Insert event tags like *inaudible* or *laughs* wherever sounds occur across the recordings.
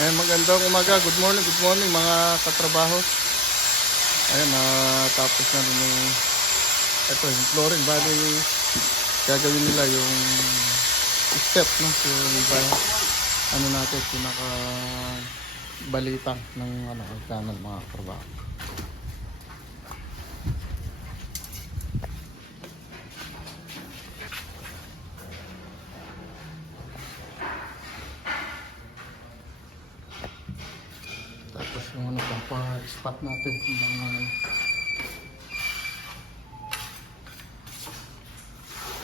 magandang umaga. Good morning, good morning mga katrabaho. Ayan, natapos na rin yung ito, yung flooring. Bali, gagawin nila yung step, no? Yung ba, ano natin, pinaka balitang ng ano, kanan mga katrabaho. Tapos yung ano pa, pa-spot natin yung mga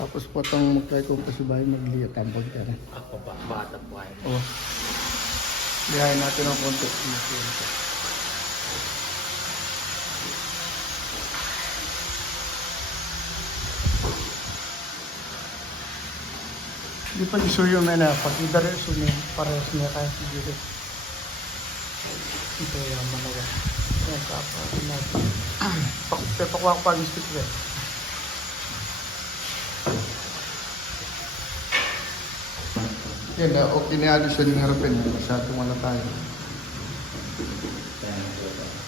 Tapos po itong magtry ko kasi bahay magliya tambag ka na. Ako ba? Bata po kayo. Oo. Lihayin natin ng konti. Di pa isuyo na na. Pag idari isuyo, parehas niya kaya siguro. Ito yung malaga. Pakuha ko pa ang stick rin. Yan na, okay na alis siya yung harapin. Masyadong wala tayo.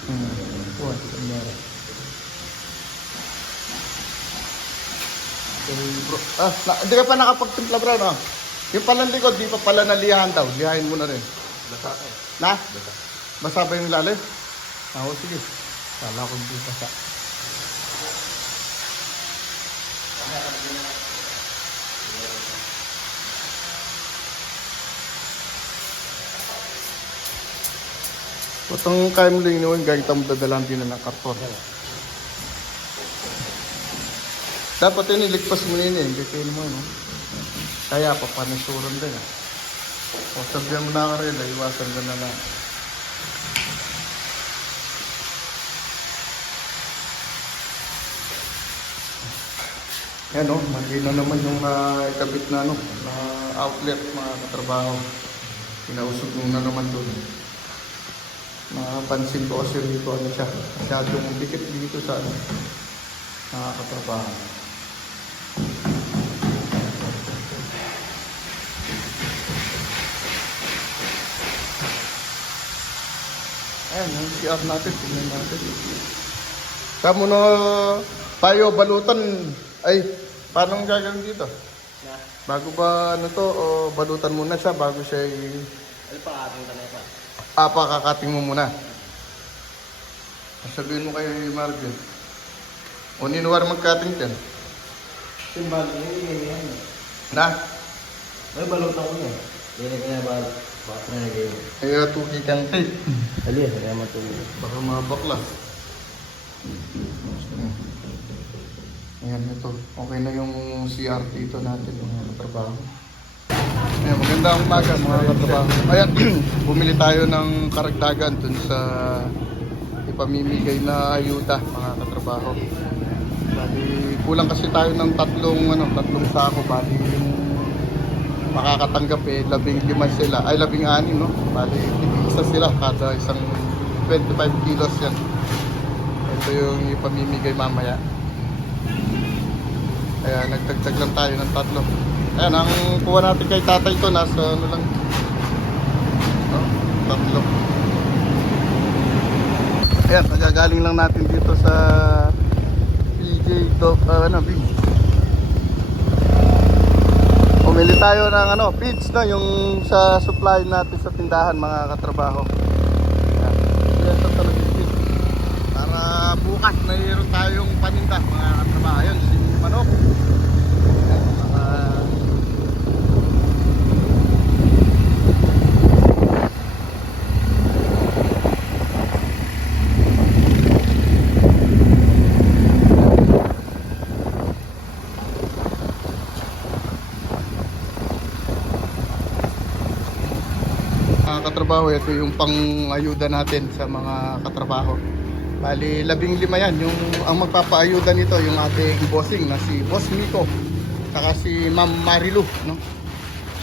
Hmm. What? Ang meron. Okay, bro. Ah, na, hindi ka pa nakapagtimpla bro, no? Yung palang likod, di pa pala nalihan daw. Lihain mo na rin. Bata kayo. Na? Basa ba yung lalim? Ah, o, sige. Kala ko hindi basa. Itong kaya mo lang inuwan, gamit ang dadalang din na ng karton. Dapat yun, iligpas mo na yun eh. Kayo mo, no? Kaya pa, panisuran din ah. O sabihan mo na ka rin, iwasan ka na lang. Yan o, makina naman yung uh, ikabit na, ano, na outlet mga katrabaho. Pinausog na naman doon. Napansin ko kasi dito ano siya, masyadong dikit dito sa ano, mga katrabaho. Ayan, yung CR natin, tingnan natin. Kamu na tayo balutan, ay, paano ang gagawin dito? Na? Bago ba ano to, o balutan muna siya bago siya i... Ano pa ating tanay pa? Apa, kakating mo muna. Sabihin mo kay Marvin. O ninuwar magkating din. Simbal, hindi yan. Na, May balot ako niya. Hindi kaya bal. Bakit na nagay? kaya tuki kang tape. Ali, kaya matulog. Baka mabaklas. Ayan, ito. Okay na yung CR dito natin, mga katrabaho. Ayan, magandang umaga mga katrabaho. Ayan, *clears throat* bumili tayo ng karagdagan dun sa ipamimigay na ayuda, mga katrabaho. Bali, kulang kasi tayo ng tatlong, ano, tatlong sako. Bali, yung makakatanggap eh, labing lima sila. Ay, labing anim, no? Bali, isa sila kada isang 25 kilos yan. Ito yung ipamimigay mamaya. Kaya nagtagtag lang tayo ng tatlo. Ayan, ang kuha natin kay tatay ko, nasa ano lang. No? Tatlo. Ayan, nagagaling lang natin dito sa PJ Dog, uh, ano, Beach. Umili tayo ng ano, feeds na yung sa supply natin sa tindahan mga katrabaho. Ayan. Ito talaga yung feeds. Para bukas mayroon tayong paninda mga katrabaho. Ayun, si Manok. Katrabaho, ito yung pang-ayuda natin sa mga katrabaho. Bali, labing lima yan. Yung, ang magpapaayuda nito, yung ating bossing na si Boss Miko, saka si Ma'am Marilu, no?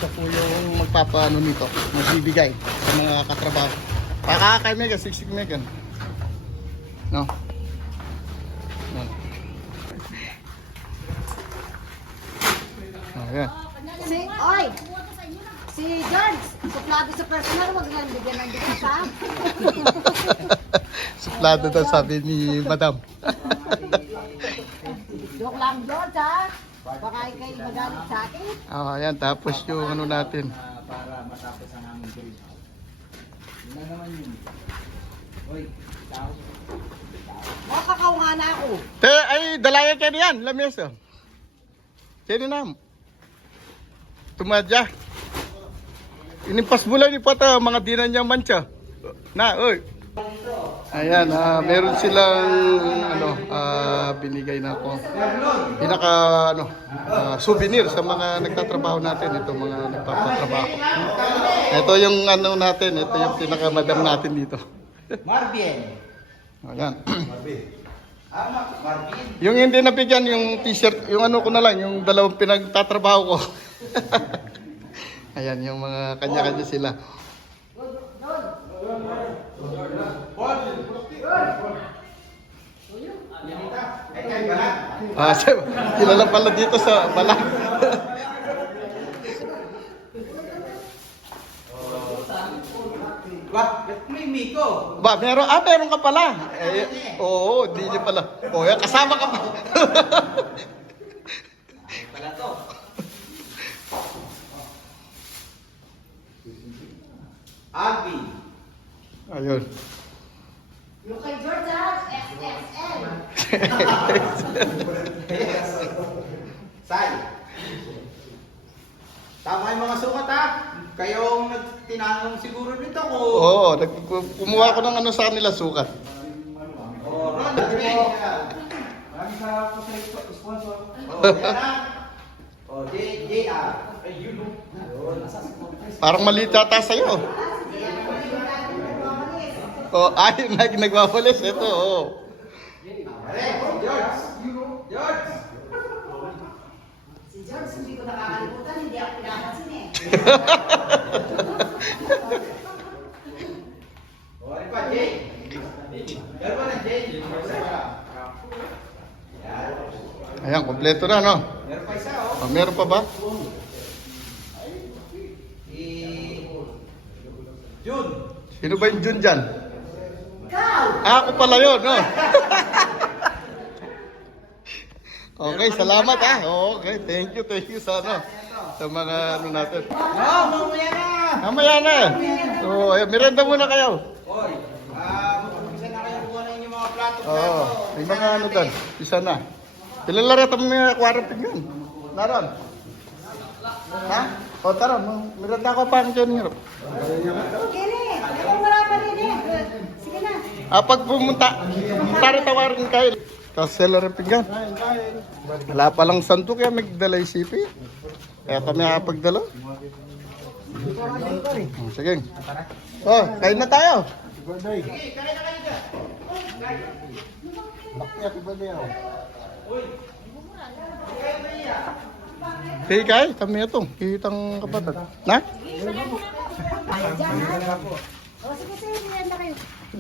Siya po yung magpapaano nito, magbibigay sa mga katrabaho. Para kay Mega, siksik Mega. No? No. Oh, yan. Si, oy! Si George, suplado-suplado personal, wag lang bigyan ng bigas *laughs* ha. Suplado daw sabi ni Madam. Joke lang, George ha. Baka ikay magalit sa akin. Ah, ayan, tapos yung ano natin. Para matapos ang aming green house. Yun naman yun. Uy, tao. Makakaw nga na ako. Te, ay, dalayan kayo yan, lamis oh. Sino na? Tumadya. Inimpas mo lang ni Pata, mga dinan niyang mancha. Na, oy. Ayan, ah, meron silang ano, ah, binigay na ako. Pinaka ano, ah, souvenir sa mga nagtatrabaho natin, ito mga nagpapatrabaho. Ito yung ano natin, ito yung pinaka madam natin dito. Marvin. Ayan. Ah, Marvin. Yung hindi nabigyan, yung t-shirt, yung ano ko na lang, yung dalawang pinagtatrabaho ko. *laughs* Ayan, yung mga kanya-kanya sila. Ah, *laughs* siya, kilala pala dito sa Balang. Wah, ba't may Miko? ba, meron, ah, meron ka pala. Eh, oo, di niya pala. Oh, yan, kasama ka pa. Pala to. Alvin. Ayun. Yung kay ha, XXL. Sai. Tama yung mga sukat ha. Kayong tinanong siguro nito ko. Oo, nag- kumuha ko ng ano sa kanila sukat. Oh, Ron, Maraming sa sponsor. Oh, yan ha. Oh, J, JR. Ay, yun o. Parang maliit yata sa'yo. Oh, ay, nag nagwawalis. Ito, oh. Si George, hindi ko nakakalimutan, hindi ako pinapansin eh. Oh, ano pa, Jay? Meron pa na, Jay? Yan. Ayan, kompleto na, no? Meron pa isa, oh. Oh, meron pa ba? Si... June. Sino ba yung Jun dyan? Ikaw! Ah, ako pala yun, no? *laughs* okay, salamat, ah. Okay, thank you, thank you sa ano. Sa mga ano natin. Oh, mamaya na! Mamaya na. Oh, ayan, merenda muna kayo. Hoy, ah, mag-umpisa na kayo kuha na inyong mga plato Oo, plato. may mga ano doon. Isa na. Pilalaro mo yung aquarium yun. Naron. Ha? O tara, mo- merenda ko pa ang dyan hirap. Kini, kung wala pa rin eh. Sige na. Ah, pag pumunta, tara tawarin kayo. Sila rin pinggan. Wala pa lang santo kaya magdala yung sipi. Kaya kami nakapagdala. Oh, sige. Oh, kain na tayo. Hey, kay, kami ito. Kitang kapatid. Na? Bayad dyan ha. O sige, sige, yan na kayo. Eh,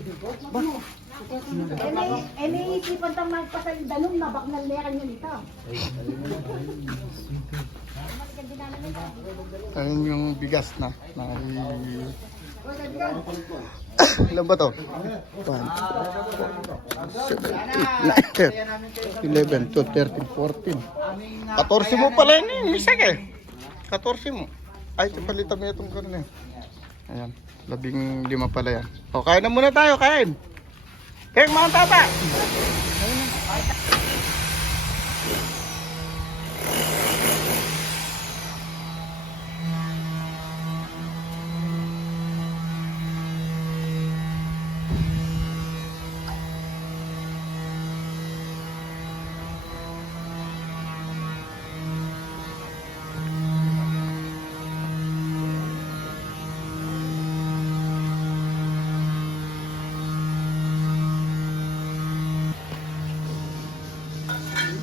may, eh, isipan tang magpasay danong na baknal meron yun ito. Ayun yung bigas na. na *coughs* Ilan ba to? 1, 4, 7, 8, 9, 10, 11, 12, 13, 14. 14 mo pala yun eh. Isa ka eh. 14 mo. Ay, palitan mo itong kanina. Ayan. Labing lima pala yan. O, kain na muna tayo. Kain. Kain mga tata.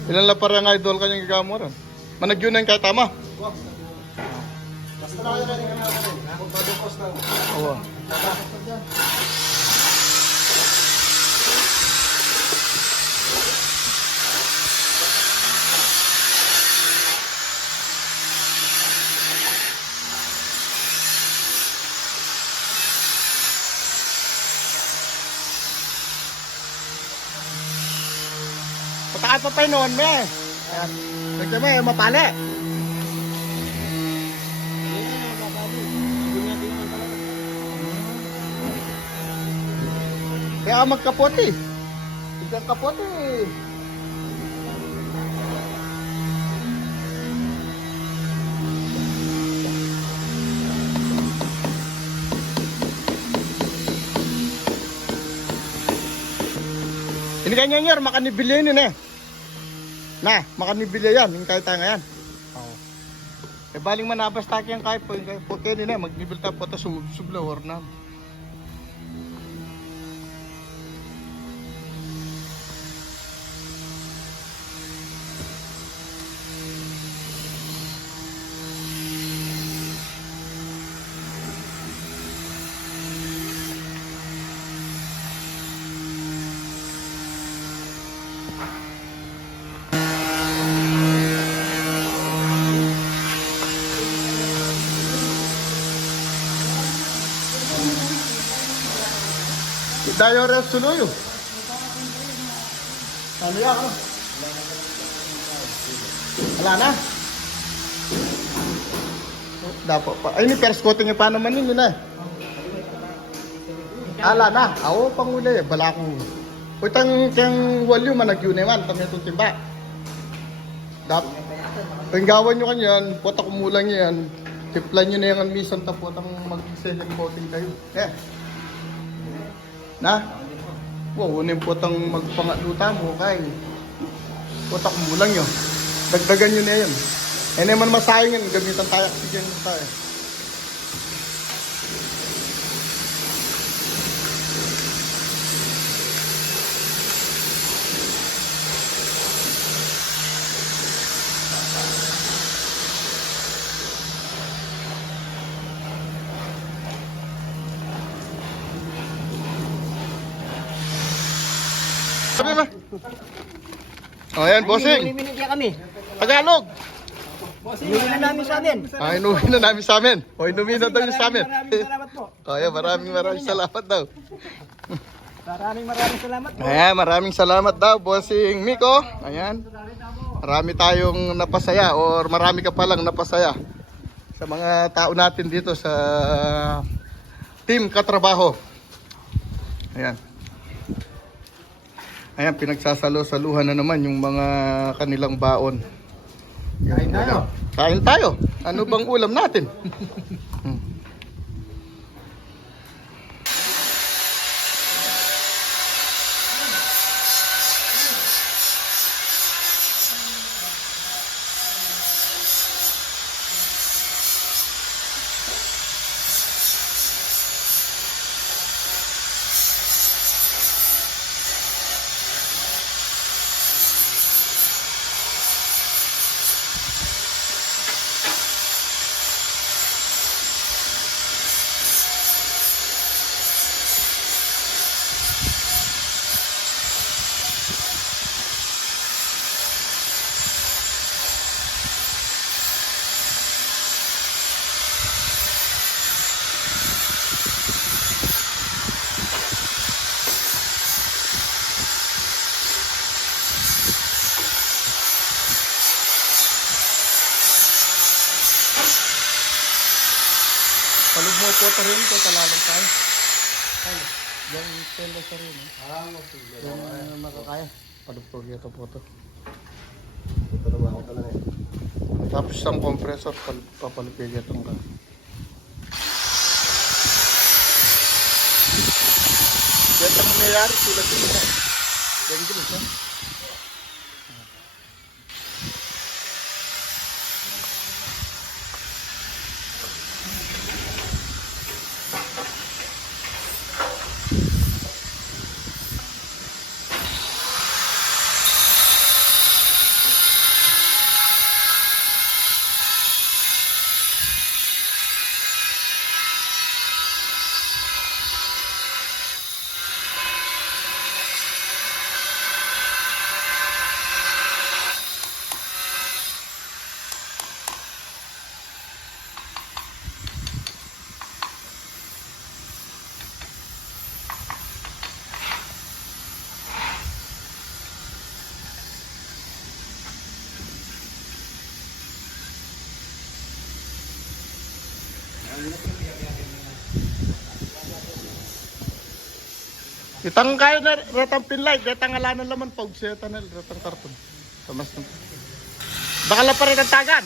Ilan lang parang idol kanyang gagamura. Managyo na yung kaya tama. Oo. Patakat pa pa noon, me. Ayan. Nagka me, mapali. Kaya magkapote. Tignan kapote. Ini kanya nyor, makanibili ini nih. Nah, makanibili yan, yung kahit tayo ngayon. Oo. Eh baling manabas tayo yung kahit po, yung kahit po kayo nila, magnibil tayo po ito sumubsubla, or na. Dayo rin sunuyo. Ano yan? Wala na. Dapat pa. Ay, ni first coating pa naman yun eh. Ala na. Ako panguli. Bala ko. Utang kang walyo man nagyunay man. Tami itong timba. Dapat. Penggawan nyo kanyan. Puta kumulang yan. Tiplan nyo na yung misan tapot ang mag-selling coating kayo. Eh. Na? Wow, unin po tang magpangaluta mo kay. Putak mo lang yun. Dagdagan nyo na yun. Eh naman masayang yun, gamitan tayo oxygen tayo. Sabi ba? O yan, bossing. Minigyan kami. Tagalog. Inuwi na namin sa amin. Ah, inuwi na namin sa amin. O, inuwi na daw sa amin. Maraming salamat po. *laughs* O, yan, maraming maraming salamat daw. Maraming maraming salamat po. Ayan, maraming salamat daw, bossing Miko. Ayan. Marami tayong napasaya or marami ka palang napasaya sa mga tao natin dito sa team katrabaho. Ayan. Ayan, pinagsasalo-saluhan na naman yung mga kanilang baon. Kain tayo. Kain tayo. Ano bang ulam natin? Hmm. *laughs* Palug mo po ito rin, ito talalong tayo. Ay, yung telo sa rin. Eh. Ah, Yung uh, makakaya. Palugtog ito po ito. Tapos isang compressor, pal papalupig itong ka. Yan ang nangyayari, tulad din ito. Yan Itang kaya na ratang pinlight, ratang alanan laman pag siya tanel, ratang karton. Tamas na. Bakala pa rin ang tagan.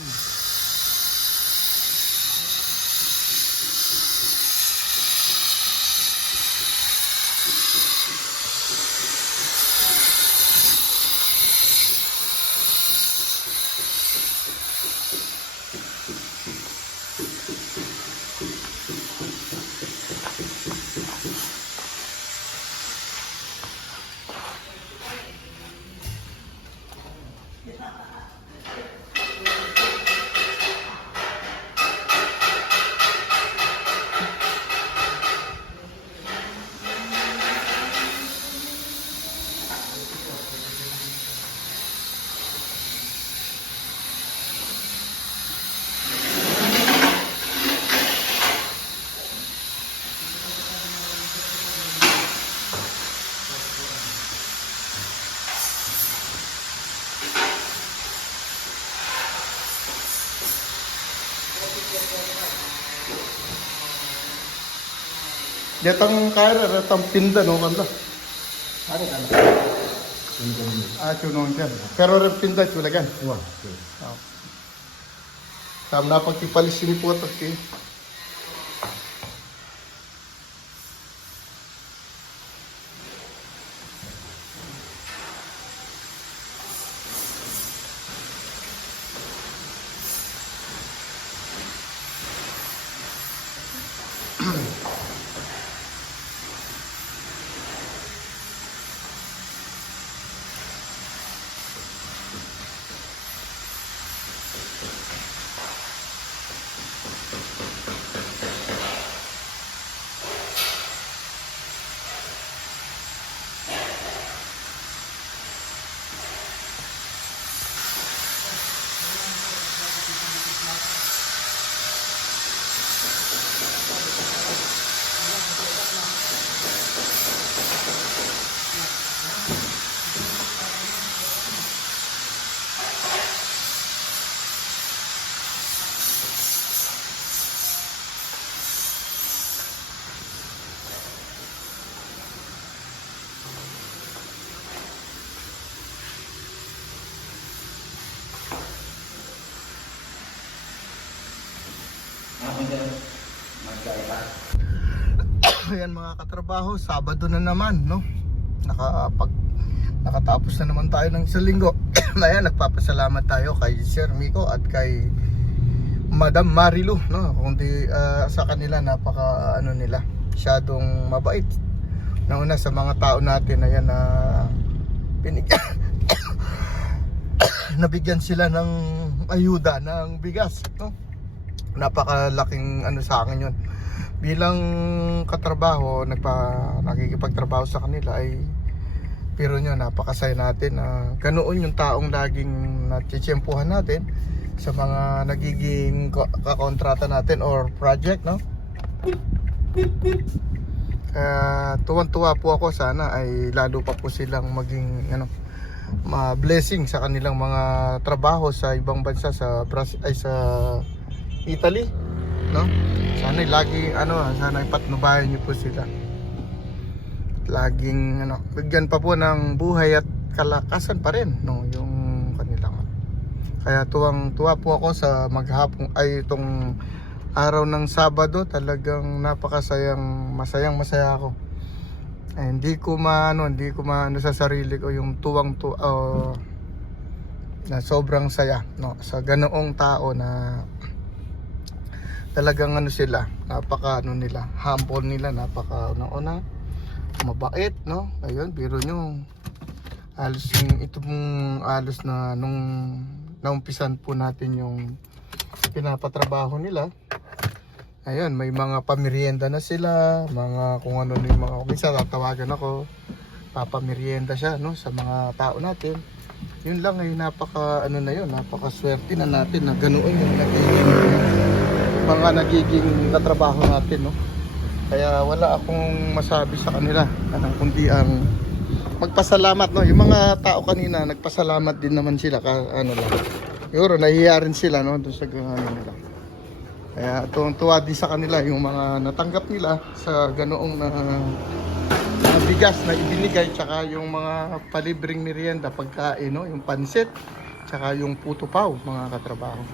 Yatang kaya ratang pinda no kanda. Ada kan? Ah, chunong siya. Pero rin pinda chulagan. Wah. Tam na pagtipalis ni po at kay. *coughs* Ayan mga katrabaho, Sabado na naman, no? Nakapag nakatapos na naman tayo ng isang linggo. *coughs* Ayan, nagpapasalamat tayo kay Sir Miko at kay Madam Marilu, no? Kundi ah, sa kanila napaka ano nila, masyadong mabait. Nauna sa mga tao natin ayan na binigyan *coughs* nabigyan sila ng ayuda ng bigas, no? Napakalaking ano sa akin 'yon bilang katrabaho, nagpa, nakikipagtrabaho sa kanila ay pero nyo, napakasaya natin na ganoon yung taong laging natitsyempuhan natin sa mga nagiging ko- kakontrata natin or project, no? Kaya tuwan-tuwa po ako sana ay lalo pa po silang maging ano, ma blessing sa kanilang mga trabaho sa ibang bansa sa Bras ay sa Italy, no? Sana lagi ano, sana ipatnubayan niyo po sila. Laging ano, bigyan pa po ng buhay at kalakasan pa rin no yung kanilang kaya tuwang tuwa po ako sa maghapon ay itong araw ng Sabado talagang napakasayang masayang masaya ako eh, hindi ko maano hindi ko maano sa sarili ko yung tuwang tu oh, na sobrang saya no sa ganoong tao na talagang ano sila napaka ano nila humble nila napaka ano una mabait no? Ayun biro nyo. Alos yung ito pong alos na nung naumpisan po natin yung pinapatrabaho nila. Ayun may mga pamirienda na sila mga kung ano yung mga minsan tatawagan ako papamirienda siya no? Sa mga tao natin. Yun lang ay napaka ano na yun napaka swerte na natin na ganoon yung nagiging mga nagiging katrabaho natin no? Kaya wala akong masabi sa kanila anong kundi ang magpasalamat no? Yung mga tao kanina nagpasalamat din naman sila ka ano lang. Siguro nahihiya rin sila no? Doon sa ano nila. Kaya tuwang-tuwa din sa kanila yung mga natanggap nila sa ganoong na, na bigas na ibinigay tsaka yung mga palibreng merienda pagkain, no? yung pansit tsaka yung puto paw mga katrabaho.